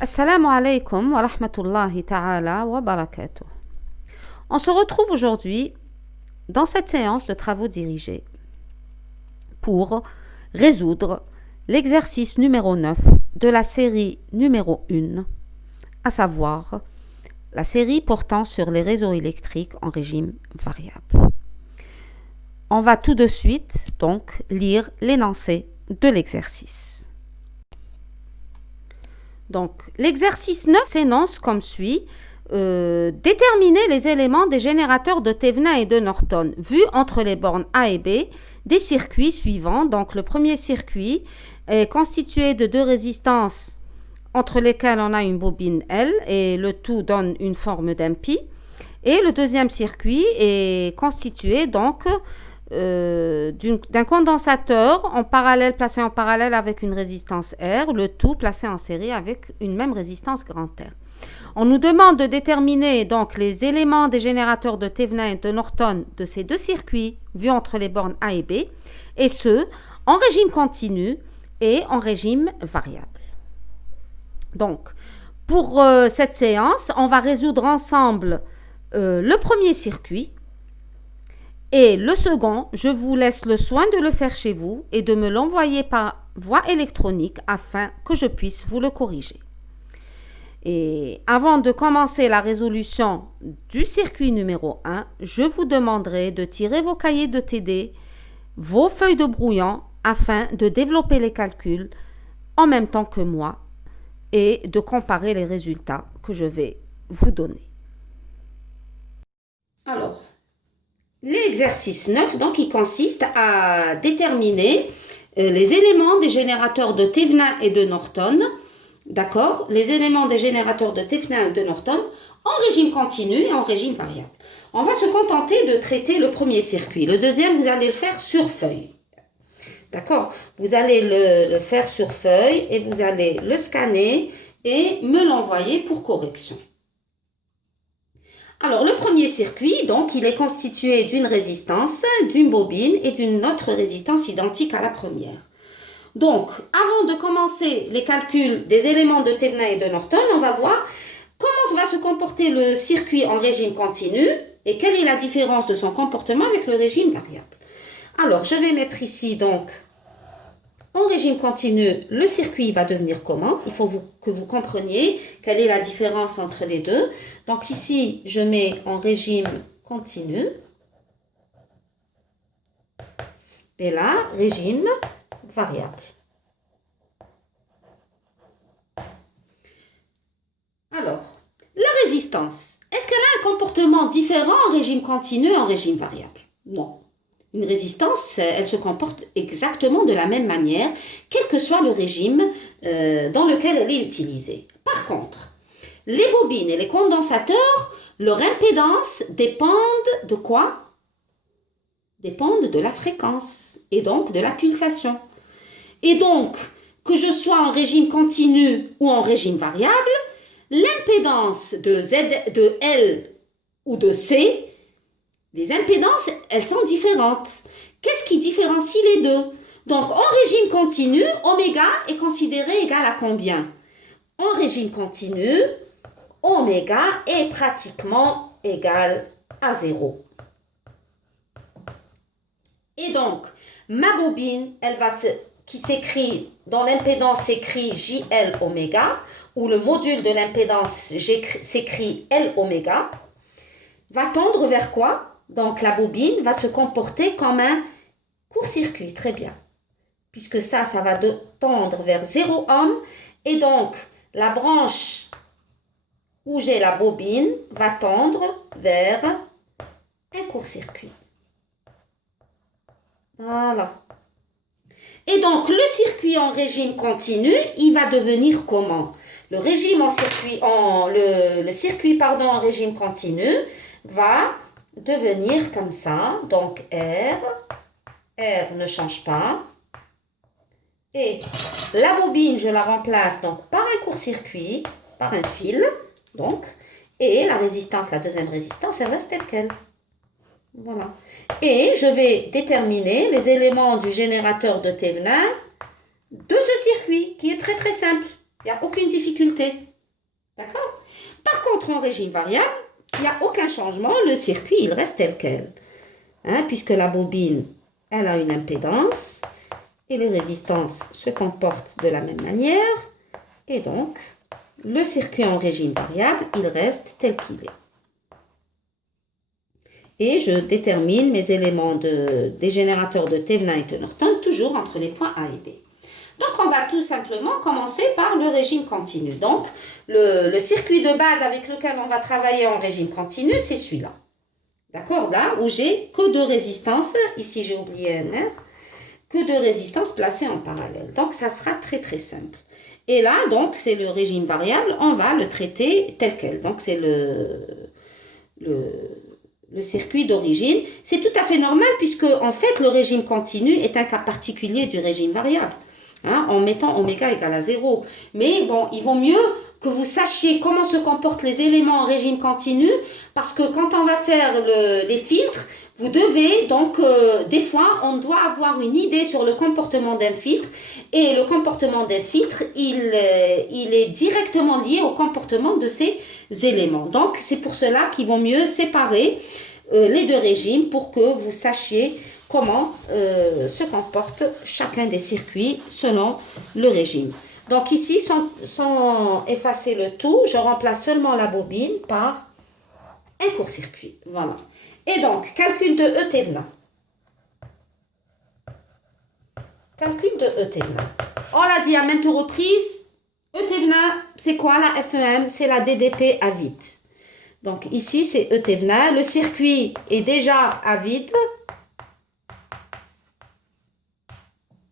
Assalamu alaikum wa rahmatullahi ta'ala wa barakatuh. On se retrouve aujourd'hui dans cette séance de travaux dirigés pour résoudre l'exercice numéro 9 de la série numéro 1, à savoir la série portant sur les réseaux électriques en régime variable. On va tout de suite donc lire l'énoncé de l'exercice. Donc, l'exercice 9 s'énonce comme suit. Déterminer les éléments des générateurs de Thevenin et de Norton vus entre les bornes A et B des circuits suivants. Donc, le premier circuit est constitué de deux résistances entre lesquelles on a une bobine L et le tout donne une forme d'impie. Et le deuxième circuit est constitué donc d'un condensateur en parallèle, placé en parallèle avec une résistance R, le tout placé en série avec une même résistance grand R. On nous demande de déterminer donc les éléments des générateurs de Thevenin et de Norton de ces deux circuits vus entre les bornes A et B, et ce, en régime continu et en régime variable. Donc, pour cette séance, on va résoudre ensemble le premier circuit. Et le second, je vous laisse le soin de le faire chez vous et de me l'envoyer par voie électronique afin que je puisse vous le corriger. Et avant de commencer la résolution du circuit numéro 1, je vous demanderai de tirer vos cahiers de TD, vos feuilles de brouillon afin de développer les calculs en même temps que moi et de comparer les résultats que je vais vous donner. Alors, l'exercice 9, donc, il consiste à déterminer les éléments des générateurs de Thevenin et de Norton, d'accord, les éléments des générateurs de Thevenin et de Norton en régime continu et en régime variable. On va se contenter de traiter le premier circuit. Le deuxième, vous allez le faire sur feuille. D'accord, vous allez le faire sur feuille et vous allez le scanner et me l'envoyer pour correction. Alors, le premier circuit, donc, il est constitué d'une résistance, d'une bobine et d'une autre résistance identique à la première. Donc, avant de commencer les calculs des éléments de Thevenin et de Norton, on va voir comment va se comporter le circuit en régime continu et quelle est la différence de son comportement avec le régime variable. Alors, je vais mettre ici, donc, en régime continu, le circuit va devenir comment? Il faut que vous compreniez quelle est la différence entre les deux. Donc ici, je mets en régime continu. Et là, régime variable. Alors, la résistance, est-ce qu'elle a un comportement différent en régime continu et en régime variable? Non. Une résistance, elle se comporte exactement de la même manière, quel que soit le régime dans lequel elle est utilisée. Par contre, les bobines et les condensateurs, leur impédance dépendent de quoi? Dépendent de la fréquence et donc de la pulsation. Et donc, que je sois en régime continu ou en régime variable, l'impédance de L ou de C, les impédances, elles sont différentes. Qu'est-ce qui différencie les deux? Donc, en régime continu, oméga est considéré égal à combien? En régime continu, oméga est pratiquement égal à 0. Et donc, ma bobine, qui s'écrit, dont l'impédance s'écrit JL oméga, ou le module de l'impédance s'écrit L oméga, va tendre vers quoi? Donc, la bobine va se comporter comme un court-circuit, très bien. Puisque ça va tendre vers 0 ohm. Et donc, la branche où j'ai la bobine va tendre vers un court-circuit. Voilà. Et donc, le circuit en régime continu, il va devenir comment? Le circuit en régime continu va devenir comme ça. Donc, R ne change pas. Et la bobine, je la remplace donc par un court-circuit, par un fil. Donc, et la résistance, la deuxième résistance, elle reste telle qu'elle. Voilà. Et je vais déterminer les éléments du générateur de Thevenin de ce circuit, qui est très très simple. Il n'y a aucune difficulté. D'accord? Par contre, en régime variable, il n'y a aucun changement. Le circuit, il reste tel quel. Hein, puisque la bobine, elle a une impédance et les résistances se comportent de la même manière. Et donc, le circuit en régime variable, il reste tel qu'il est. Et je détermine mes éléments des générateurs de Thevenin et de Norton toujours entre les points A et B. Donc, on va tout simplement commencer par le régime continu. Donc, le circuit de base avec lequel on va travailler en régime continu, c'est celui-là. D'accord? Là où j'ai que deux résistances, ici j'ai oublié un R, que deux résistances placées en parallèle. Donc, ça sera très très simple. Et là, donc, c'est le régime variable, on va le traiter tel quel. Donc, c'est le circuit d'origine. C'est tout à fait normal puisque, en fait, le régime continu est un cas particulier du régime variable. Hein, en mettant oméga égale à 0. Mais bon, il vaut mieux que vous sachiez comment se comportent les éléments en régime continu, parce que quand on va faire les filtres, vous devez, donc, des fois, on doit avoir une idée sur le comportement d'un filtre, et le comportement d'un filtre, il est directement lié au comportement de ces éléments. Donc, c'est pour cela qu'il vaut mieux séparer les deux régimes pour que vous sachiez comment se comporte chacun des circuits selon le régime. Donc ici, sans effacer le tout, je remplace seulement la bobine par un court-circuit. Voilà. Et donc, calcul de E Thevenin. Calcul de E Thevenin. On l'a dit à maintes reprises, E Thevenin, c'est quoi la FEM? C'est la DDP à vide. Donc ici, c'est E Thevenin. Le circuit est déjà à vide.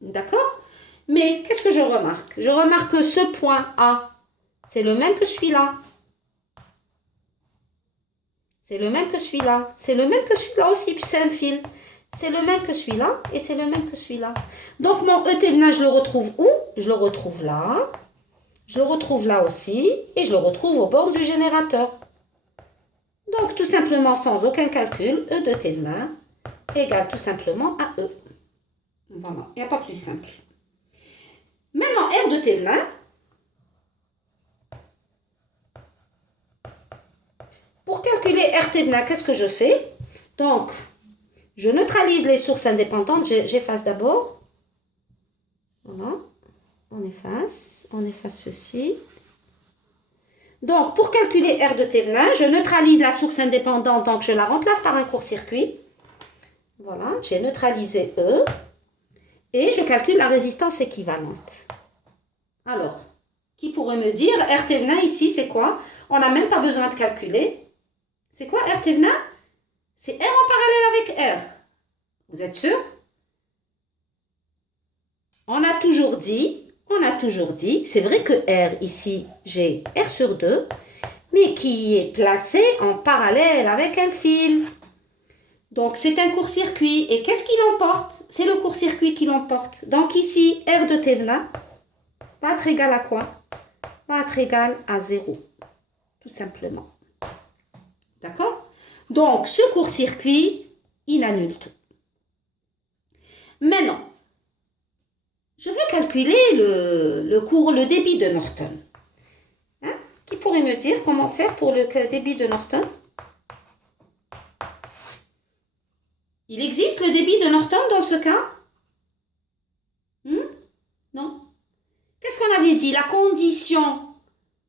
D'accord? Mais qu'est-ce que je remarque? Je remarque que ce point A, c'est le même que celui-là. C'est le même que celui-là. C'est le même que celui-là aussi, puis c'est un fil. C'est le même que celui-là et c'est le même que celui-là. Donc mon E Thevenin, je le retrouve où? Je le retrouve là. Je le retrouve là aussi. Et je le retrouve au bord du générateur. Donc tout simplement, sans aucun calcul, E de Thevenin égale tout simplement à E. Voilà, il n'y a pas plus simple. Maintenant, R de Thevenin, pour calculer R Thevenin, qu'est-ce que je fais? Donc, je neutralise les sources indépendantes, j'efface d'abord. Voilà, on efface ceci. Donc, pour calculer R de Thevenin, je neutralise la source indépendante, donc je la remplace par un court-circuit. Voilà, j'ai neutralisé E. Et je calcule la résistance équivalente. Alors, qui pourrait me dire, R Thevenin ici, c'est quoi? On n'a même pas besoin de calculer. C'est quoi R Thevenin? C'est R en parallèle avec R. Vous êtes sûr? On a toujours dit, c'est vrai que R ici, j'ai R sur 2, mais qui est placé en parallèle avec un fil. Donc, c'est un court-circuit. Et qu'est-ce qui l'emporte? C'est le court-circuit qui l'emporte. Donc, ici, R de Thevenin va être égal à quoi? Va être égal à 0. Tout simplement. D'accord? Donc, ce court-circuit, il annule tout. Maintenant, je veux calculer le débit de Norton. Hein? Qui pourrait me dire comment faire pour le débit de Norton? Il existe le débit de Norton dans ce cas? Non. Qu'est-ce qu'on avait dit? La condition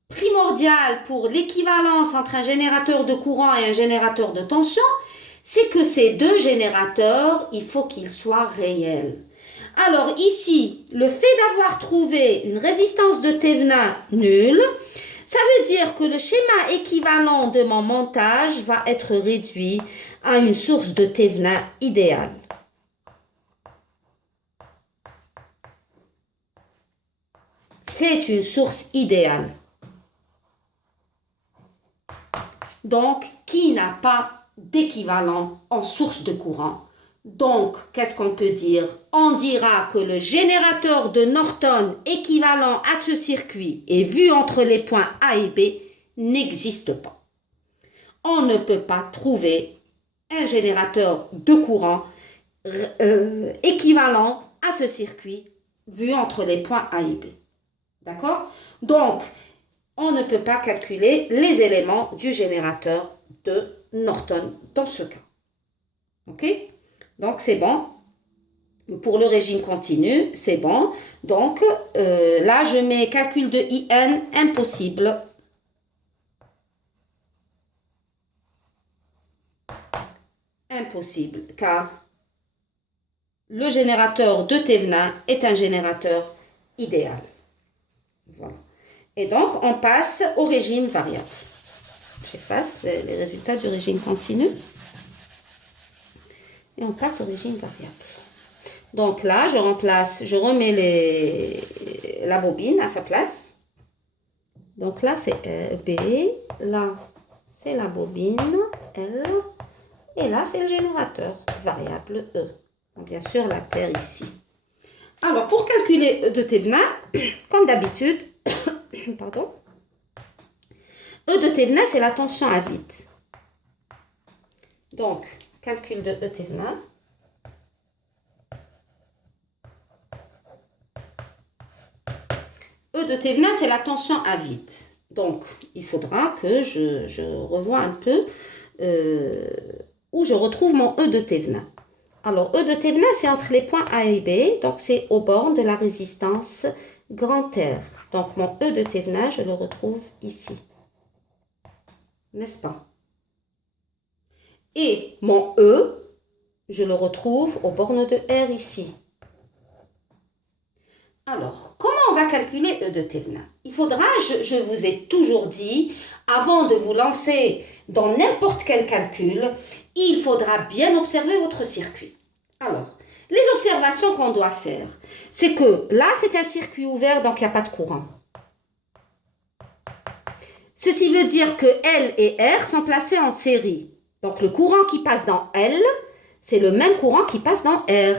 primordiale pour l'équivalence entre un générateur de courant et un générateur de tension, c'est que ces deux générateurs, il faut qu'ils soient réels. Alors ici, le fait d'avoir trouvé une résistance de Thevenin nulle, ça veut dire que le schéma équivalent de mon montage va être réduit à une source de Thevenin idéale. C'est une source idéale. Donc, qui n'a pas d'équivalent en source de courant. Donc, qu'est-ce qu'on peut dire? On dira que le générateur de Norton équivalent à ce circuit et vu entre les points A et B n'existe pas. On ne peut pas trouver un générateur de courant équivalent à ce circuit vu entre les points A et B. D'accord? Donc, on ne peut pas calculer les éléments du générateur de Norton dans ce cas. OK? Donc, c'est bon. Pour le régime continu, c'est bon. Donc, là, je mets calcul de IN, impossible. Impossible, car le générateur de Thévenin est un générateur idéal. Voilà. Et donc, on passe au régime variable. J'efface les résultats du régime continu. Et on passe au régime variable. Donc là, je remets la bobine à sa place. Donc là, c'est B. Là, c'est la bobine, L. Et là, c'est le générateur, variable E. Donc, bien sûr, la terre ici. Alors, pour calculer E de Thévenin, comme d'habitude, pardon, E de Thévenin, c'est la tension à vide. Donc, calcul de E Thévenin. E de Thévenin, c'est la tension à vide. Donc, il faudra que je revoie un peu où je retrouve mon E de Thévenin. Alors, E de Thévenin, c'est entre les points A et B. Donc, c'est aux bornes de la résistance grand R. Donc, mon E de Thévenin, je le retrouve ici. N'est-ce pas? Et mon E, je le retrouve aux bornes de R ici. Alors, comment on va calculer E de Thévenin? Il faudra, je vous ai toujours dit, avant de vous lancer dans n'importe quel calcul, il faudra bien observer votre circuit. Alors, les observations qu'on doit faire, c'est que là, c'est un circuit ouvert, donc il n'y a pas de courant. Ceci veut dire que L et R sont placés en série. Donc, le courant qui passe dans L, c'est le même courant qui passe dans R.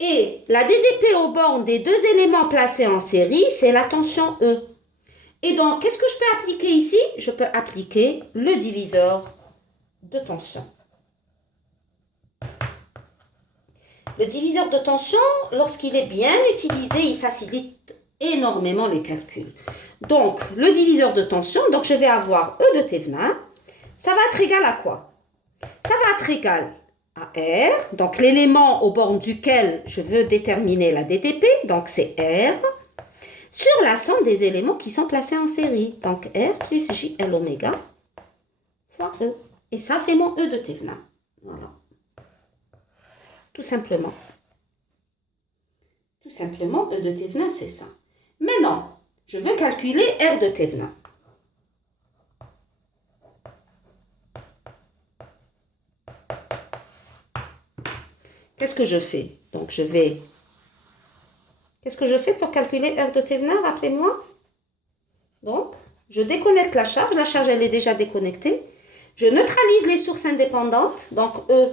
Et la DDP aux bornes des deux éléments placés en série, c'est la tension E. Et donc, qu'est-ce que je peux appliquer ici? Je peux appliquer le diviseur de tension. Le diviseur de tension, lorsqu'il est bien utilisé, il facilite énormément les calculs. Donc, le diviseur de tension, donc je vais avoir E de Thévenin. Ça va être égal à quoi? Ça va être égal à R, donc l'élément aux bornes duquel je veux déterminer la DDP, donc c'est R, sur la somme des éléments qui sont placés en série. Donc R plus JL oméga fois E. Et ça, c'est mon E de Thévenin. Voilà. Tout simplement. Tout simplement, E de Thévenin, c'est ça. Maintenant, je veux calculer R de Thévenin. Qu'est-ce que je fais? Donc, qu'est-ce que je fais pour calculer R de Thévenin? Rappelez-moi. Donc, je déconnecte la charge. La charge, elle est déjà déconnectée. Je neutralise les sources indépendantes. Donc, E,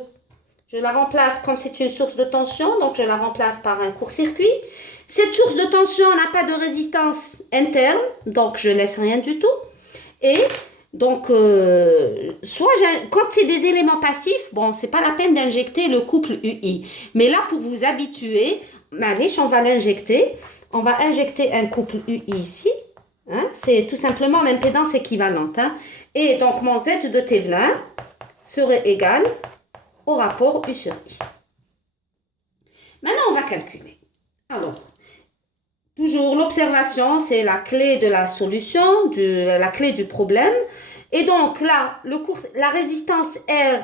je la remplace comme c'est une source de tension. Donc, je la remplace par un court-circuit. Cette source de tension n'a pas de résistance interne. Donc, je laisse rien du tout. Et donc, quand c'est des éléments passifs, bon, c'est pas la peine d'injecter le couple UI. Mais là, pour vous habituer, allez, on va l'injecter. On va injecter un couple UI ici. Hein, c'est tout simplement l'impédance équivalente. Hein. Et donc, mon Z de Thévenin serait égal au rapport U sur I. Maintenant, on va calculer. Alors, toujours, l'observation, c'est la clé de la solution, la clé du problème. Et donc là, la résistance R,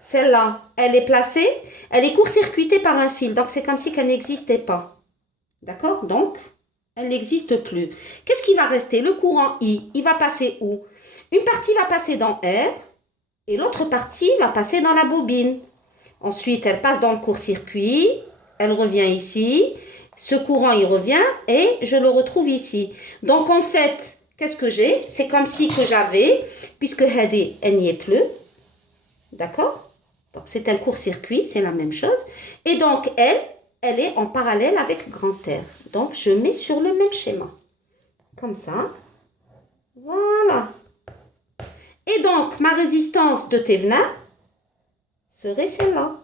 celle-là, elle est placée, elle est court-circuitée par un fil. Donc, c'est comme si qu'elle n'existait pas. D'accord? Donc, elle n'existe plus. Qu'est-ce qui va rester? Le courant I, il va passer où? Une partie va passer dans R et l'autre partie va passer dans la bobine. Ensuite, elle passe dans le court-circuit, elle revient ici. Ce courant, il revient et je le retrouve ici. Donc, en fait, qu'est-ce que j'ai? C'est comme si que j'avais, puisque Hadi, elle n'y est plus. D'accord? Donc, c'est un court-circuit, c'est la même chose. Et donc, elle est en parallèle avec grand R. Donc, je mets sur le même schéma. Comme ça. Voilà. Et donc, ma résistance de Thévenin serait celle-là.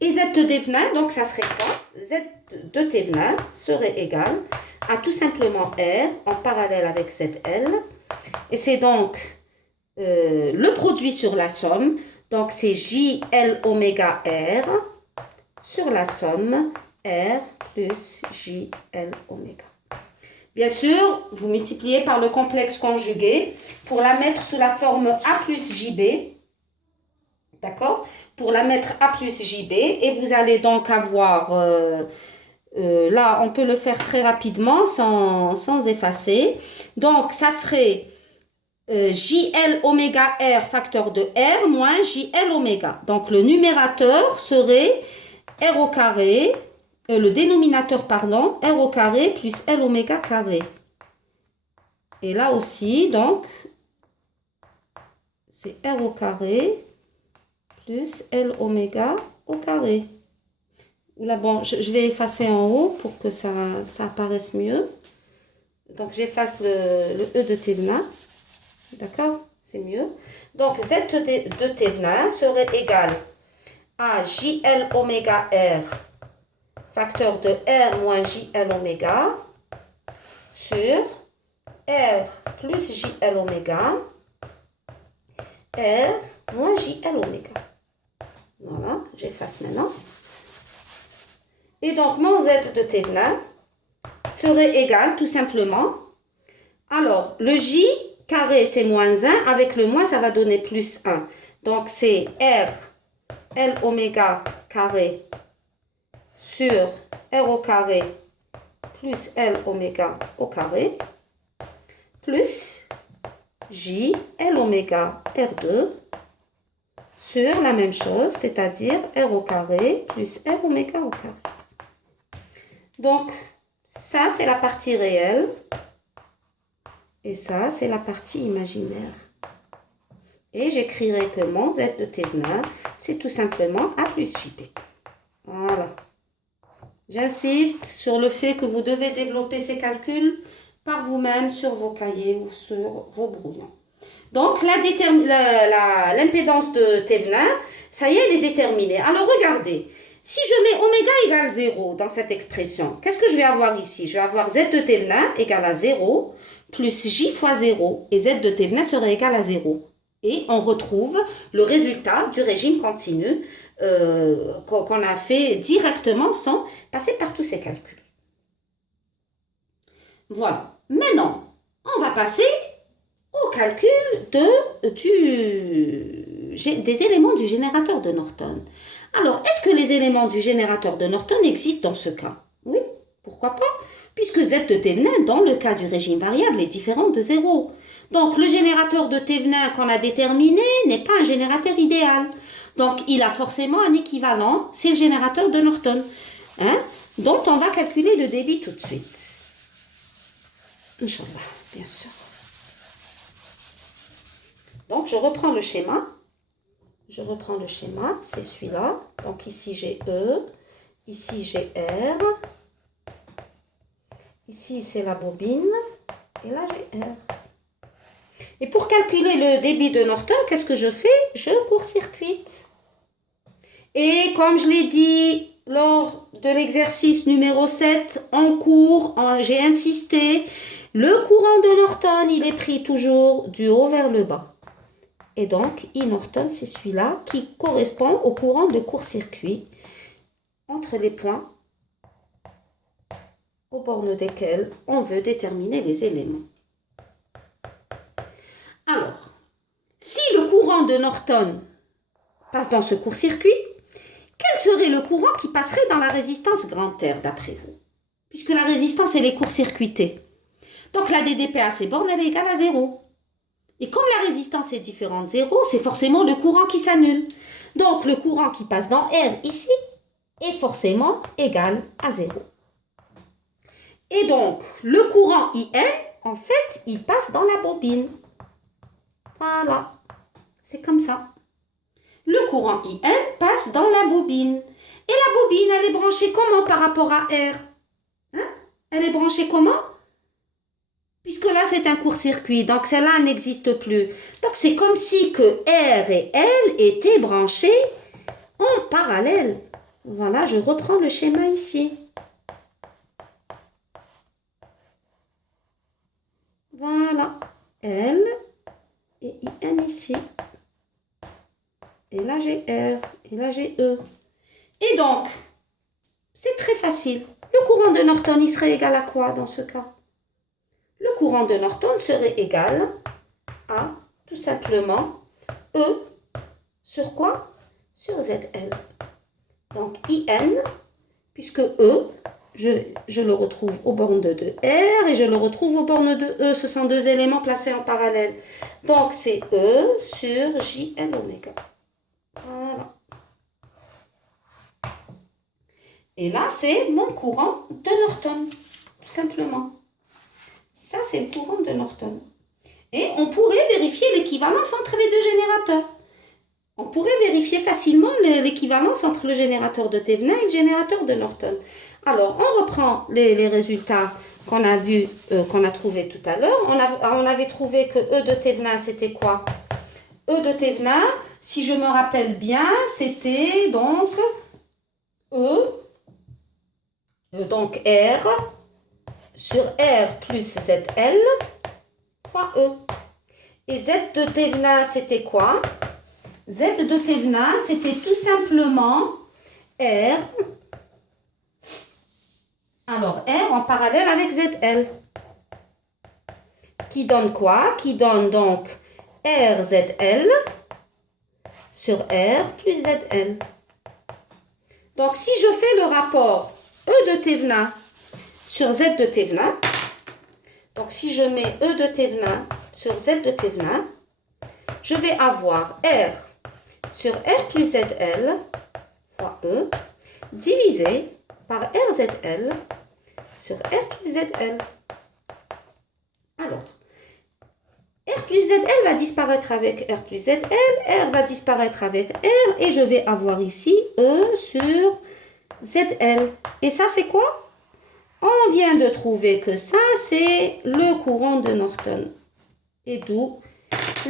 Et Z de Thévenin, donc ça serait quoi? Z de Thévenin serait égal à tout simplement R en parallèle avec ZL. Et c'est donc le produit sur la somme. Donc c'est JL oméga R sur la somme R plus JL oméga. Bien sûr, vous multipliez par le complexe conjugué pour la mettre sous la forme A plus JB. D'accord? Pour la mettre A plus JB. Et vous allez donc avoir, là, on peut le faire très rapidement sans effacer. Donc, ça serait JL oméga R facteur de R moins JL oméga. Donc, le numérateur serait R au carré. Le dénominateur, pardon, R au carré plus L oméga carré. Et là aussi, donc, c'est R au carré plus L oméga au carré. Là, bon, je vais effacer en haut pour que ça apparaisse mieux. Donc, j'efface le E de Thévenin. D'accord? C'est mieux. Donc, Z de Thévenin serait égal à JL oméga R facteur de R moins JL oméga sur R plus JL oméga R moins JL oméga. Voilà, j'efface maintenant. Et donc, mon Z de Thévenin serait égal tout simplement. Alors, le J carré, c'est moins 1. Avec le moins, ça va donner plus 1. Donc, c'est R L oméga carré sur R au carré plus L oméga au carré plus J L oméga R2 sur la même chose, c'est-à-dire R au carré plus R oméga au carré. Donc, ça, c'est la partie réelle et ça, c'est la partie imaginaire. Et j'écrirai que mon Z de Thévenin, c'est tout simplement A plus JB. Voilà. J'insiste sur le fait que vous devez développer ces calculs par vous-même sur vos cahiers ou sur vos brouillons. Donc, l'impédance de Thévenin, ça y est, elle est déterminée. Alors, regardez. Si je mets oméga égale 0 dans cette expression, qu'est-ce que je vais avoir ici? Je vais avoir Z de Thévenin égale à 0 plus J fois 0. Et Z de Thévenin serait égal à 0. Et on retrouve le résultat du régime continu qu'on a fait directement sans passer par tous ces calculs. Voilà. Maintenant, on va passer au calcul des éléments du générateur de Norton. Alors, est-ce que les éléments du générateur de Norton existent dans ce cas? Oui, pourquoi pas? Puisque Z de Thévenin, dans le cas du régime variable, est différent de 0. Donc, le générateur de Thévenin qu'on a déterminé n'est pas un générateur idéal. Donc, il a forcément un équivalent, c'est le générateur de Norton, dont on va calculer le débit tout de suite. Inch'Allah, bien sûr. Donc, je reprends le schéma. C'est celui-là. Donc, ici, j'ai E. Ici, j'ai R. Ici, c'est la bobine. Et là, j'ai R. Et pour calculer le débit de Norton, qu'est-ce que je fais? Je court-circuite. Et comme je l'ai dit lors de l'exercice numéro 7, en cours, j'ai insisté, le courant de Norton, il est pris toujours du haut vers le bas. Et donc, I Norton, c'est celui-là qui correspond au courant de court-circuit entre les points aux bornes desquels on veut déterminer les éléments. Alors, si le courant de Norton passe dans ce court-circuit, quel serait le courant qui passerait dans la résistance grand R d'après vous? Puisque la résistance, elle est court-circuitée. Donc, la DDP à ces bornes, elle est égale à 0. Et comme la résistance est différente de 0, c'est forcément le courant qui s'annule. Donc, le courant qui passe dans R ici est forcément égal à 0. Et donc, le courant IN, en fait, il passe dans la bobine. Voilà, c'est comme ça. Le courant IN passe dans la bobine. Et la bobine, elle est branchée comment par rapport à R? Elle est branchée comment? Puisque là, c'est un court-circuit, donc celle-là n'existe plus. Donc, c'est comme si que R et L étaient branchés en parallèle. Voilà, je reprends le schéma ici. Voilà, L et IN ici. Et là, j'ai R. Et là, j'ai E. Et donc, c'est très facile. Le courant de Norton, il serait égal à quoi dans ce cas? Le courant de Norton serait égal à, tout simplement, E sur quoi? Sur ZL. Donc, IN, puisque E, je le retrouve aux bornes de R et je le retrouve aux bornes de E. Ce sont deux éléments placés en parallèle. Donc, c'est E sur JL oméga. Voilà. Et là, c'est mon courant de Norton, tout simplement. Ça, c'est le courant de Norton. Et on pourrait vérifier l'équivalence entre les deux générateurs. On pourrait vérifier facilement l'équivalence entre le générateur de Thevenin et le générateur de Norton. Alors, on reprend les résultats qu'on a vus, qu'on a trouvés tout à l'heure. On avait trouvé que E de Thevenin, c'était quoi? E de Thevenin, si je me rappelle bien, c'était donc donc R sur R plus ZL fois E. Et Z de Thevenin, c'était quoi? Z de Thevenin, c'était tout simplement R. Alors, R en parallèle avec ZL. Qui donne quoi? Qui donne donc RZL sur R plus ZL. Donc, si je fais le rapport E de Thevenin sur Z de Thevenin, donc si je mets E de Thevenin sur Z de Thevenin, je vais avoir R sur R plus ZL fois E divisé par RZL sur R plus ZL. Alors, R plus ZL va disparaître avec R plus ZL, R va disparaître avec R et je vais avoir ici E sur ZL. Et ça, c'est quoi? On vient de trouver que ça, c'est le courant de Norton. Et d'où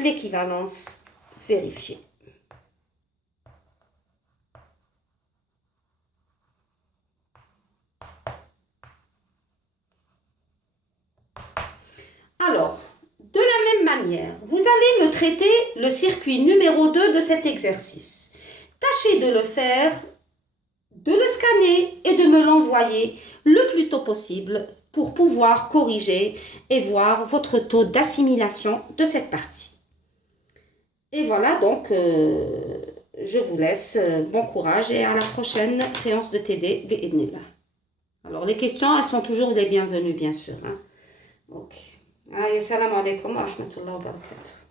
l'équivalence vérifiée. Alors, de la même manière, vous allez me traiter le circuit numéro 2 de cet exercice. Tâchez de le faire, de le scanner et de me l'envoyer le plus tôt possible pour pouvoir corriger et voir votre taux d'assimilation de cette partie. Et voilà, donc, je vous laisse. Bon courage et à la prochaine séance de TD. Bi'idhnillah. Alors, les questions, elles sont toujours les bienvenues, bien sûr. Hein. Ok. Salam alaikum wa rahmatullahi wa barakatuh.